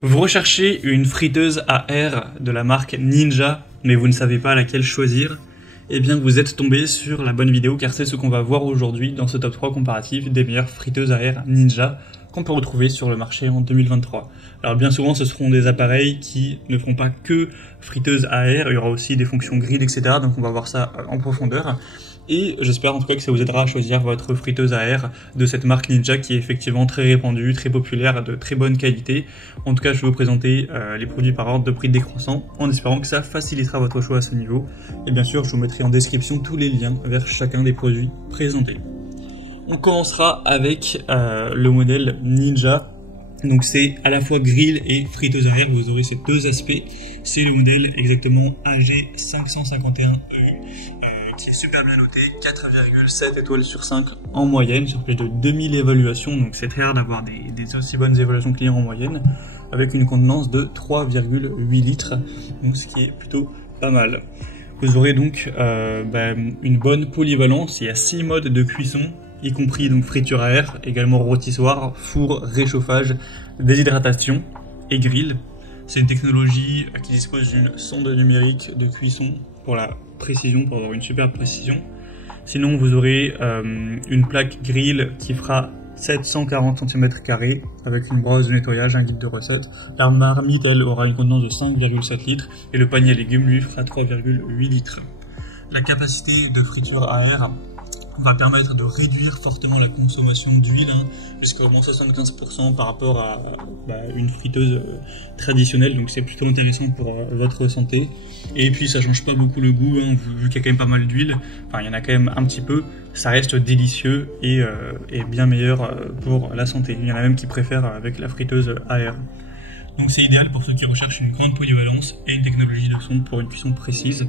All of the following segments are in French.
Vous recherchez une friteuse à air de la marque Ninja, mais vous ne savez pas laquelle choisir? Eh bien, vous êtes tombé sur la bonne vidéo car c'est ce qu'on va voir aujourd'hui dans ce top 3 comparatif des meilleures friteuses à air Ninja qu'on peut retrouver sur le marché en 2023. Alors bien souvent, ce seront des appareils qui ne feront pas que friteuse à air, il y aura aussi des fonctions grill, etc. Donc on va voir ça en profondeur. Et j'espère en tout cas que ça vous aidera à choisir votre friteuse à air de cette marque Ninja qui est effectivement très répandue, très populaire, de très bonne qualité. En tout cas, je vais vous présenter les produits par ordre de prix décroissant en espérant que ça facilitera votre choix à ce niveau. Et bien sûr, je vous mettrai en description tous les liens vers chacun des produits présentés. On commencera avec le modèle Ninja. Donc c'est à la fois grill et friteuse à air, vous aurez ces deux aspects. C'est le modèle exactement AG551EU. Qui est super bien noté, 4,7 étoiles sur 5 en moyenne, sur plus de 2000 évaluations, donc c'est très rare d'avoir des aussi bonnes évaluations clients en moyenne, avec une contenance de 3,8 litres, donc ce qui est plutôt pas mal. Vous aurez donc une bonne polyvalence, il y a 6 modes de cuisson, y compris donc friture à air, également rôtissoir, four, réchauffage, déshydratation et grill. C'est une technologie qui dispose d'une sonde numérique de cuisson pour la précision, pour avoir une super précision. Sinon, vous aurez une plaque grill qui fera 740 cm² avec une brosse de nettoyage, un guide de recette. La marmite, elle, aura une contenance de 5,7 litres et le panier à légumes, lui, fera 3,8 litres. La capacité de friture à air va permettre de réduire fortement la consommation d'huile, jusqu'à au moins 75% par rapport à une friteuse traditionnelle, donc c'est plutôt intéressant pour votre santé. Et puis ça change pas beaucoup le goût, vu qu'il y a quand même pas mal d'huile, enfin il y en a quand même un petit peu, ça reste délicieux et bien meilleur pour la santé. Il y en a même qui préfèrent avec la friteuse à air. Donc c'est idéal pour ceux qui recherchent une grande polyvalence et une technologie de sonde pour une cuisson précise.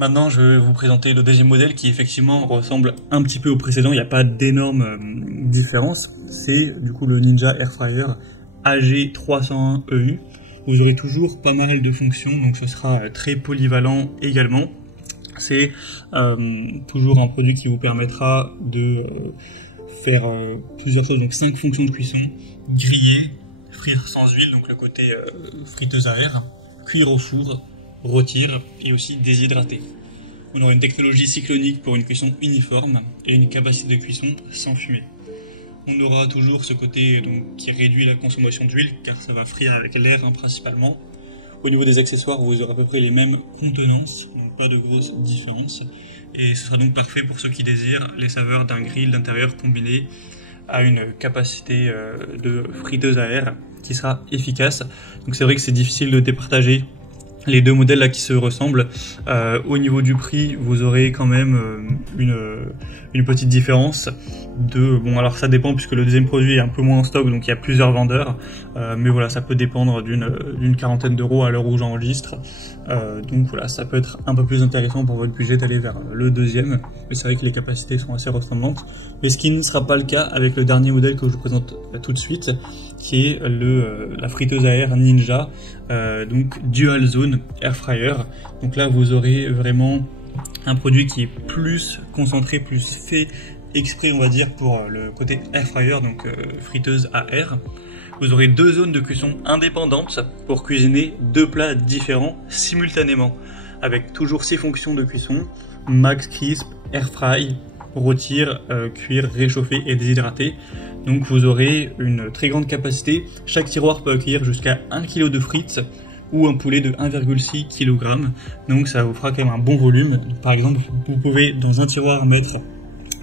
Maintenant, je vais vous présenter le deuxième modèle qui effectivement ressemble un petit peu au précédent, il n'y a pas d'énorme différence. C'est du coup le Ninja Air Fryer AG301EU. Vous aurez toujours pas mal de fonctions, donc ce sera très polyvalent également. C'est toujours un produit qui vous permettra de faire plusieurs choses, donc 5 fonctions de cuisson: griller, frire sans huile, donc le côté friteuse à air, cuire au four, rôtir et aussi déshydrater. On aura une technologie cyclonique pour une cuisson uniforme et une capacité de cuisson sans fumée. On aura toujours ce côté donc, qui réduit la consommation d'huile car ça va frire avec l'air principalement. Au niveau des accessoires, vous aurez à peu près les mêmes contenances, donc pas de grosses différences. Et ce sera donc parfait pour ceux qui désirent les saveurs d'un grill d'intérieur combiné à une capacité de friteuse à air qui sera efficace. Donc c'est vrai que c'est difficile de départager les deux modèles là qui se ressemblent. Au niveau du prix, vous aurez quand même une petite différence bon alors ça dépend puisque le deuxième produit est un peu moins en stock, donc il y a plusieurs vendeurs, mais voilà, ça peut dépendre d'une quarantaine d'euros à l'heure où j'enregistre, donc voilà, ça peut être un peu plus intéressant pour votre budget d'aller vers le deuxième, mais c'est vrai que les capacités sont assez ressemblantes, mais ce qui ne sera pas le cas avec le dernier modèle que je vous présente tout de suite, qui est la friteuse à air Ninja, donc Dual Zone Air Fryer. Donc là vous aurez vraiment un produit qui est plus concentré, plus fait exprès on va dire pour le côté Air Fryer, donc friteuse à air. Vous aurez deux zones de cuisson indépendantes pour cuisiner deux plats différents simultanément, avec toujours 6 fonctions de cuisson: max crisp, air fry, rôtir, cuire, réchauffer et déshydrater. Donc vous aurez une très grande capacité, chaque tiroir peut accueillir jusqu'à 1 kg de frites ou un poulet de 1,6 kg, donc ça vous fera quand même un bon volume. Par exemple, vous pouvez dans un tiroir mettre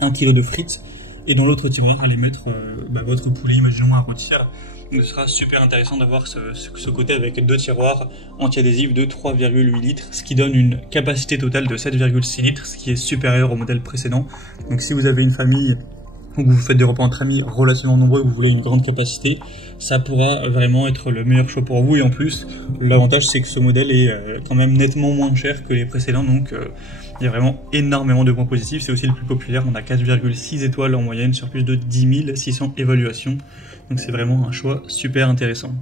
1 kg de frites et dans l'autre tiroir aller mettre votre poulet, imaginons à rôtir. Donc ce sera super intéressant d'avoir ce côté avec deux tiroirs anti-adhésifs de 3,8 litres, ce qui donne une capacité totale de 7,6 litres, ce qui est supérieur au modèle précédent. Donc si vous avez une famille ou que vous faites des repas entre amis relativement nombreux, vous voulez une grande capacité, ça pourra vraiment être le meilleur choix pour vous. Et en plus, l'avantage c'est que ce modèle est quand même nettement moins cher que les précédents, donc il y a vraiment énormément de points positifs. C'est aussi le plus populaire, on a 4,6 étoiles en moyenne sur plus de 10 600 évaluations, donc c'est vraiment un choix super intéressant.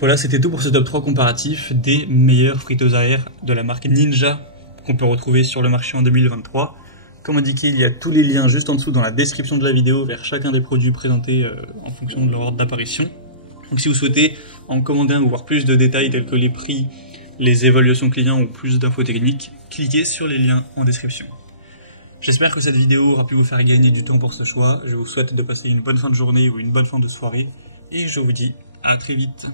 Voilà, c'était tout pour ce top 3 comparatif des meilleures friteuses à air de la marque Ninja qu'on peut retrouver sur le marché en 2023. Comme indiqué, il y a tous les liens juste en dessous dans la description de la vidéo vers chacun des produits présentés en fonction de leur ordre d'apparition. Donc si vous souhaitez en commander un ou voir plus de détails tels que les prix, les évaluations clients ou plus d'infos techniques, cliquez sur les liens en description. J'espère que cette vidéo aura pu vous faire gagner du temps pour ce choix. Je vous souhaite de passer une bonne fin de journée ou une bonne fin de soirée et je vous dis à très vite.